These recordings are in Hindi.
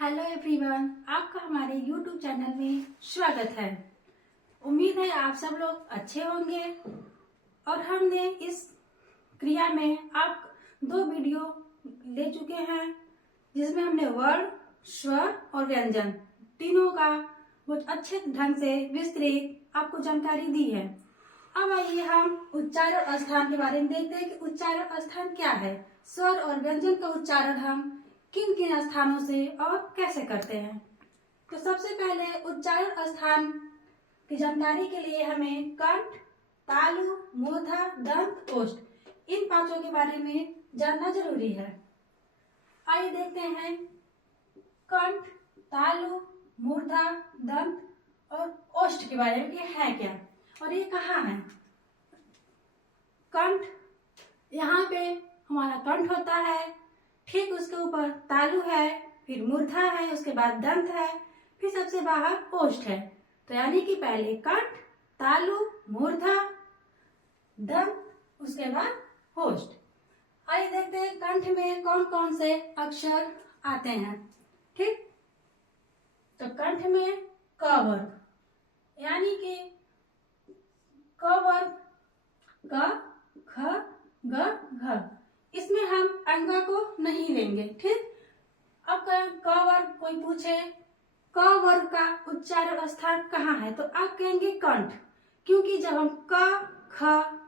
हेलो एवरीवन, आपका हमारे यूट्यूब चैनल में स्वागत है। उम्मीद है आप सब लोग अच्छे होंगे। और हमने इस क्रिया में आप 2 वीडियो ले चुके हैं जिसमें हमने वर्ण, स्वर और व्यंजन तीनों का बहुत अच्छे ढंग से विस्तृत आपको जानकारी दी है। अब आइए हम उच्चारण स्थान के बारे में देखते हैं कि उच्चारण स्थान क्या है, स्वर और व्यंजन का उच्चारण हम किन किन स्थानों से और कैसे करते हैं। तो सबसे पहले उच्चारण स्थान की जानकारी के लिए हमें कंठ, तालु, मूर्धा, दंत, ओष्ठ इन 5 के बारे में जानना जरूरी है। आइए देखते हैं कंठ, तालु, मूर्धा, दंत और ओष्ठ के बारे में, ये है क्या और ये कहाँ है। कंठ, यहाँ पे हमारा कंठ होता है, ठीक उसके ऊपर तालु है, फिर मूर्धा है, उसके बाद दंत है, फिर सबसे बाहर ओष्ठ है। तो यानी कि पहले कंठ, तालु, मूर्धा, दंत, उसके बाद ओष्ठ। आइए देखते हैं कंठ में कौन कौन से अक्षर आते हैं। ठीक, तो कंठ में क वर्ग, यानी कि क वर्ग क, ख, ग, घ, इसमें हम अंगा को नहीं लेंगे। ठीक, अब क वर्ग कोई पूछे क वर्ग का उच्चारण स्थान कहाँ है, तो आप कहेंगे कंठ, क्योंकि जब हम क, ख,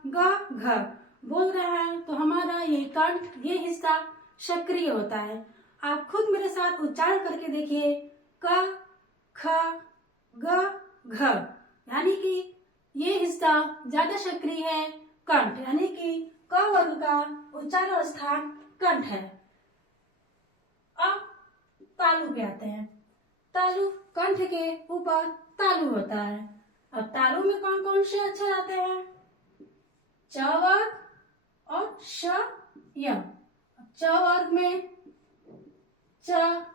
ग, घ बोल रहे हैं तो हमारा ये कंठ, ये हिस्सा सक्रिय होता है। आप खुद मेरे साथ उच्चारण करके देखिए, क, ख, ग, घ, यानी कि ये हिस्सा ज्यादा सक्रिय है कंठ, यानी कि क वर्ग का उच्चारण स्थान कंठ है। अब तालु पे आते हैं। तालु, कंठ के ऊपर तालु होता है। अब तालु में कौन कौन से अक्षर आते हैं, च वर्ग और श, य। च वर्ग में च,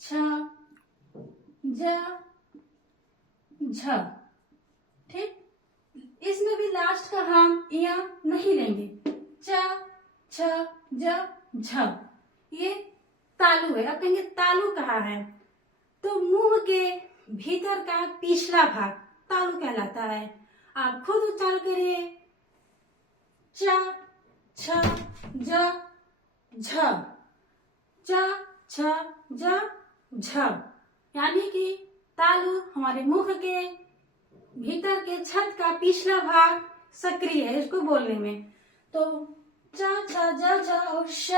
छ, ज, झ। ठीक, इसमें भी लास्ट का हम य नहीं लेंगे। च, छ, ज, झ, ये तालु है। अब कहेंगे तालु कहाँ है, तो मुंह के भीतर का पिछला भाग तालु कहलाता है। आप खुद उच्चारण करिए, च, छ, ज, झ, च, छ, ज, झ, यानी कि तालु हमारे मुख के भीतर के छत का पिछला भाग सक्रिय है इसको बोलने में। तो च, छ, ज, झ और श,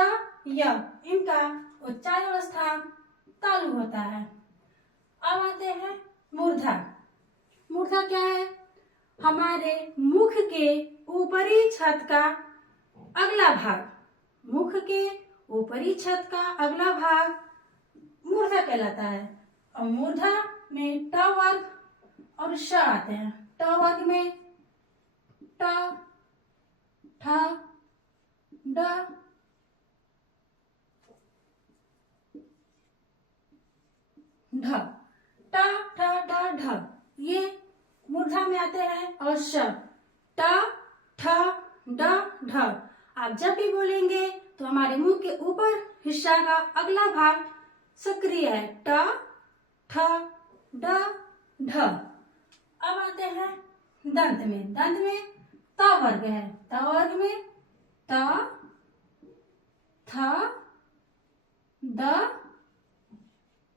य इनका उच्चारण स्थान तालु होता है। अब आते हैं मूर्धा। मूर्धा क्या है, हमारे मुख के ऊपरी छत का अगला भाग, मुख के ऊपरी छत का अगला भाग मूर्धा कहलाता है। और मूर्धा में ट वर्ग और श आते हैं। ट वर्ग में ट, ठ, ड, ढ, ट, ठ, ड, ढ, ये मूर्धा में आते हैं। और श, ट, ठ, ड, ढ। आप जब भी बोलेंगे तो हमारे मुंह के ऊपर हिस्सा का अगला भाग सक्रिय है, ट, ठ, ड, ढ। अब आते हैं दंत में। दंत में त वर्ग है। त वर्ग में त, थ, द,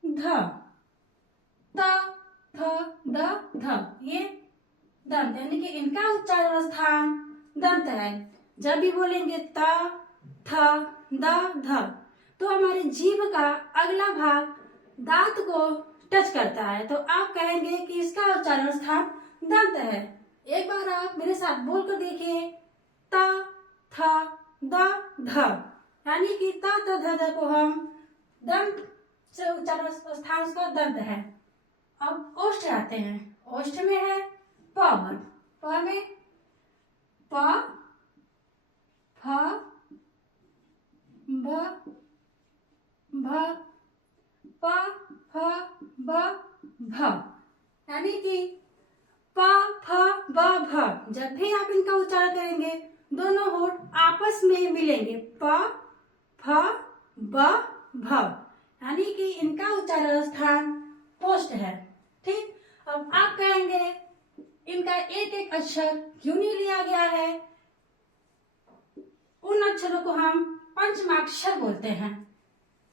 ध, त, थ, द, ध, ये दंत, यानी कि इनका उच्चारण स्थान दंत है। जब भी बोलेंगे त, थ, द, ध तो हमारे जीभ का अगला भाग दांत को टच करता है, तो आप कहेंगे कि इसका उच्चारण स्थान दंत है। एक बार आप मेरे साथ बोलकर देखिए, त, थ, द, ध, यानी कि त, थ, ध, ध को हम दंत से उच्चारण स्थान उसका दंत है। अब ओष्ठ आते हैं। ओष्ठ में है प वर्ग। प में प, फ, ब, भ, प, फ, ब, भ, यानी कि प, फ, ब, भ। जब भी आप इनका उच्चारण करेंगे दोनों होठ आपस में मिलेंगे, प, फ, ब, भ, यानी कि इनका उच्चारण स्थान ओष्ठ है। ठीक, अब आप कहेंगे इनका एक एक अक्षर क्यों नहीं लिया गया है? उन अक्षरों को हम पंचमाक्षर बोलते हैं,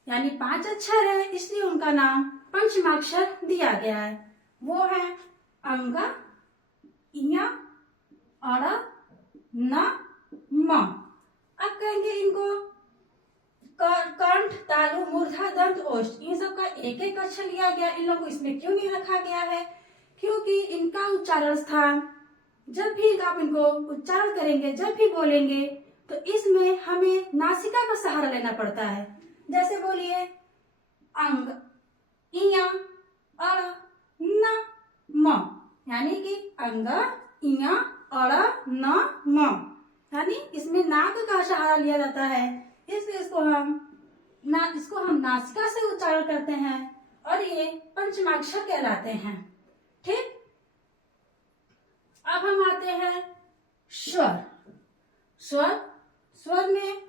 यानी 5 अक्षर है इसलिए उनका नाम पंचमाक्षर दिया गया है। वो है अंग, इया, अड़, न, म। अब कहेंगे इनको कंठ, तालु, मूर्धा, दंत, ओष्ठ, इन सब का एक एक अक्षर लिया गया। इन लोगों को इसमें क्यों नहीं रखा गया है? क्योंकि इनका उच्चारण स्थान, जब भी आप इनको उच्चारण करेंगे, जब भी बोलेंगे, तो इसमें हमें नासिका का सहारा लेना पड़ता है। जैसे बोलिए अंग, इया, अड़, न, म, यानी कि अंग, इया, अड़, न, म, यानी इसमें नाक का सहारा लिया जाता है, इसलिए इसको हम नासिका से उच्चारण करते हैं और ये पंचमाक्षर कहलाते हैं। ठीक, अब हम आते हैं स्वर। स्वर में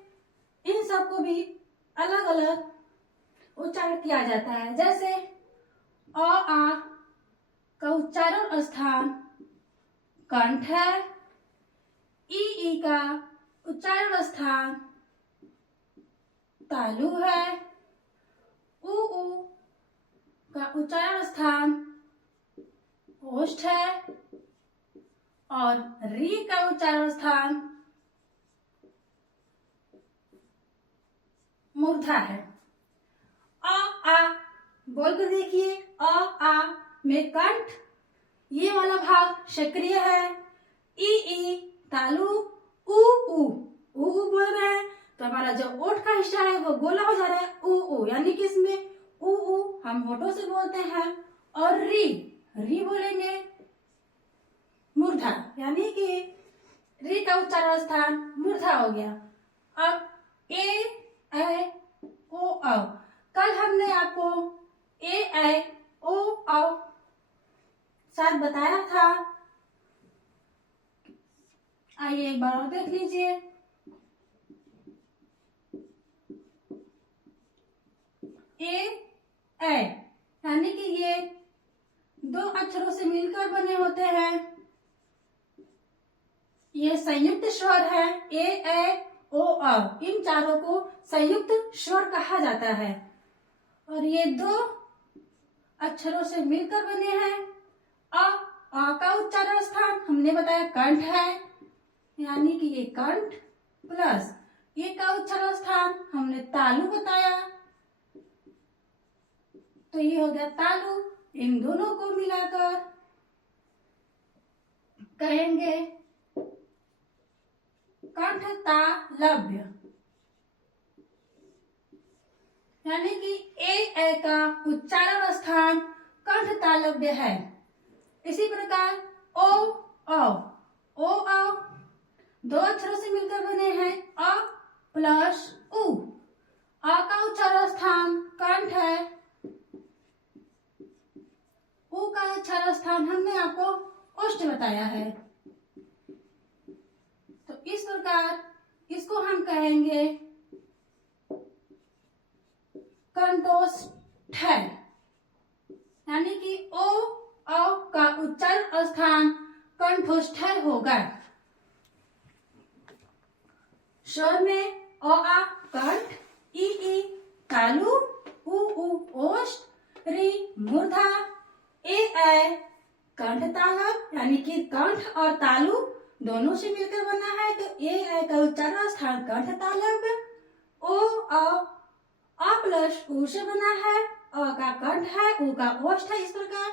इन सबको भी अलग अलग उच्चारण किया जाता है। जैसे अ, आ का उच्चारण स्थान कंठ है, ई का उच्चारण स्थान तालु है, उ का उच्चारण स्थान ओष्ठ है और री का उच्चारण स्थान मूर्धा है। अ, आ बोलकर देखिए, अ, आ में कंठ, ये वाला भाग सक्रिय है, ई तालु, उ बोल रहे हैं, तो हमारा जो ओठ का हिस्सा है वो गोला हो जा रहा है, उ यानी कि इसमें उ हम होठों से बोलते हैं। और री बोलेंगे मूर्धा, यानी कि री का उच्चारण स्थान मूर्धा हो गया। अब ए ओ औ, कल हमने आपको ए ओ औ शायद बताया था, आइए एक बार और देख लीजिए। ए यानी कि ये 2 अक्षरों से मिलकर बने होते हैं, ये संयुक्त स्वर है, ए ओ औ, इन चारों को संयुक्त स्वर कहा जाता है और ये 2 अक्षरों से मिलकर बने हैं। अ का उच्चारण स्थान हमने बताया कंठ है, यानी कि ये कंठ प्लस ये का उच्चारण स्थान हमने तालु बताया, तो ये हो गया तालु। इन दोनों को मिलाकर कहेंगे कंठतालव्य, यानी कि ए का उच्चारण स्थान कंठतालव्य है। इसी प्रकार ओ 2 अक्षरों से मिलकर बने हैं, अ प्लस उ, आ का उच्चारण स्थान कंठ है, उ का उच्चारण स्थान हमने आपको ओष्ठ बताया है। तो इस प्रकार इसको हम कहेंगे कंठोष्ठ, यानी कि ओ का उच्चारण स्थान कंठोष्ठ होगा। स्वर में अ आ कंठ, ई तालु, उ ओष्ठ, री मूर्धा, ए कंठ तालव, यानी कि कंठ और तालु दोनों से मिलकर बना है, तो ए का उच्चारण स्थान कंठ तालव। ओ अ प्लस उ से बना है, अ का कंठ है, उ का ओष्ठ है। इस प्रकार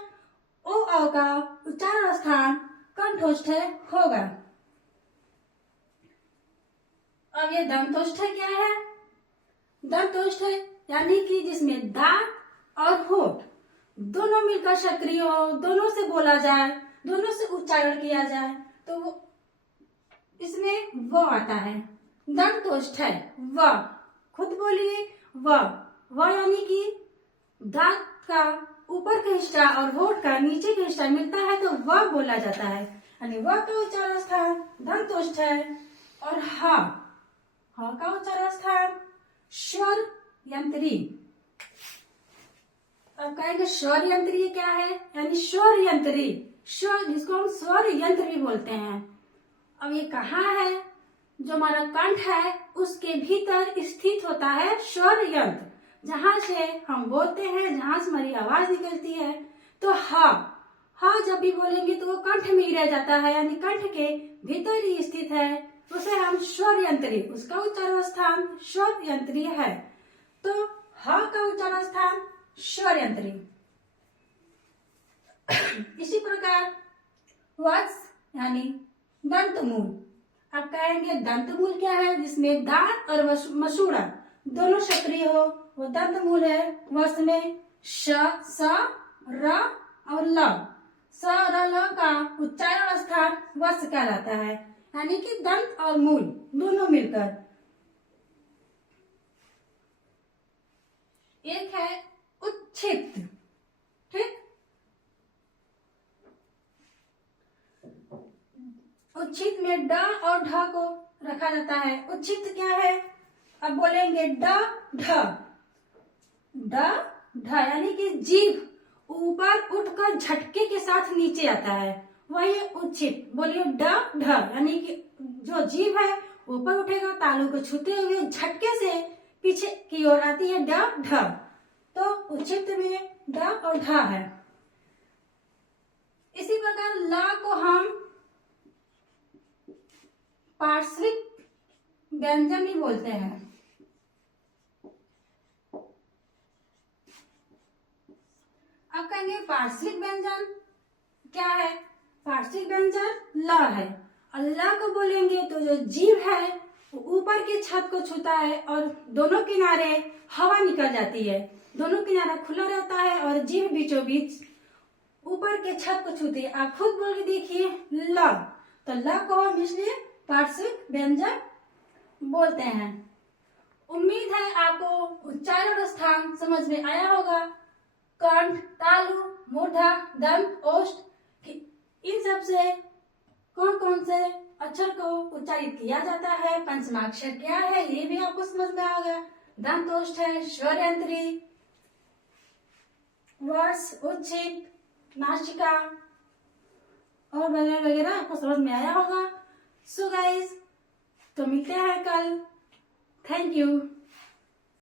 ओ का उच्चारण स्थान कंठोष्ठ होगा। अब ये दंतोष्ठ क्या है? दंतोष्ठ यानी कि जिसमें दांत और होठ दोनों मिलकर सक्रिय हो, दोनों से बोला जाए, दोनों से उच्चारण किया जाए, तो वो इसमें व आता है। दंतोष्ठ है व, खुद बोलिए व यानी कि दांत का ऊपर का हिस्सा और होठ का नीचे का हिस्सा मिलता है तो व बोला जाता है, यानी व का उच्चारण स्थान दंतोष्ठ है। और ह का उच्चारण स्थान स्वर यंत्री, अब कहेंगे स्वर यंत्र ये क्या है, यानी स्वर यंत्री, स्वर जिसको हम स्वर यंत्र भी बोलते हैं। अब ये कहाँ है, जो हमारा कंठ है उसके भीतर स्थित होता है स्वर यंत्र, जहां से हम बोलते हैं, जहां से हमारी आवाज निकलती है। तो हा जब भी बोलेंगे तो वो कंठ में ही रह जाता है, यानी कंठ के भीतर ही स्थित है, उसे हम स्वर यंत्री, उसका उच्चारण स्थान स्वर यंत्री है। तो ह का उच्चारण स्थान स्वर यंत्री। इसी प्रकार वत्स यानी दंतमूल। अब कहेंगे दंतमूल क्या है, जिसमें दांत और मसूड़ा दोनों सक्रिय हो, वो दंतमूल है। वत्स में श, स, र और ल, स, र, ल का उच्चारण स्थान वत्स कहलाता है, यानी कि दंत और मूल दोनों मिलकर। एक है उच्छित, ठीक, उच्छित में ड और ढ को रखा जाता है। उच्छित क्या है, अब बोलेंगे ड ढ, ड ढ यानी कि जीभ ऊपर उठकर झटके के साथ नीचे आता है, वही उच्छित। बोलिए ड ढ, यानी कि जो जीभ है ऊपर उठेगा, तालू को छूते हुए झटके से पीछे की ओर आती है ड ढ। तो उच्छित में ड और ढ है। इसी प्रकार ला को हम पार्श्विक व्यंजन भी बोलते हैं। अब कहेंगे पार्श्विक व्यंजन क्या है, पार्श्विक व्यंजन ल है। और ल को बोलेंगे तो जो जीभ है वो ऊपर की छत को छूता है और दोनों किनारे हवा निकल जाती है, दोनों किनारा खुला रहता है और जीभ बीचों बीच ऊपर के छत को छूती है। आप खुद बोल के देखिए ल, तो ल को हम इसलिए पार्श्विक व्यंजन बोलते हैं। उम्मीद है आपको उच्चारण स्थान समझ में आया होगा। कंठ, तालु, मूर्धा, दंत, ओष्ठ, इन सब से कौन कौन से अक्षर को उच्चारित किया जाता है, पंचमाक्षर क्या है ये भी आपको समझ में आ गया। दंत ओष्ठ है, स्वर यंत्री, वर्ष, उच्छित, नासिका और वगैरह वगैरह आपको समझ में आया होगा। सो गाइस, तो मिलते हैं कल। Thank you.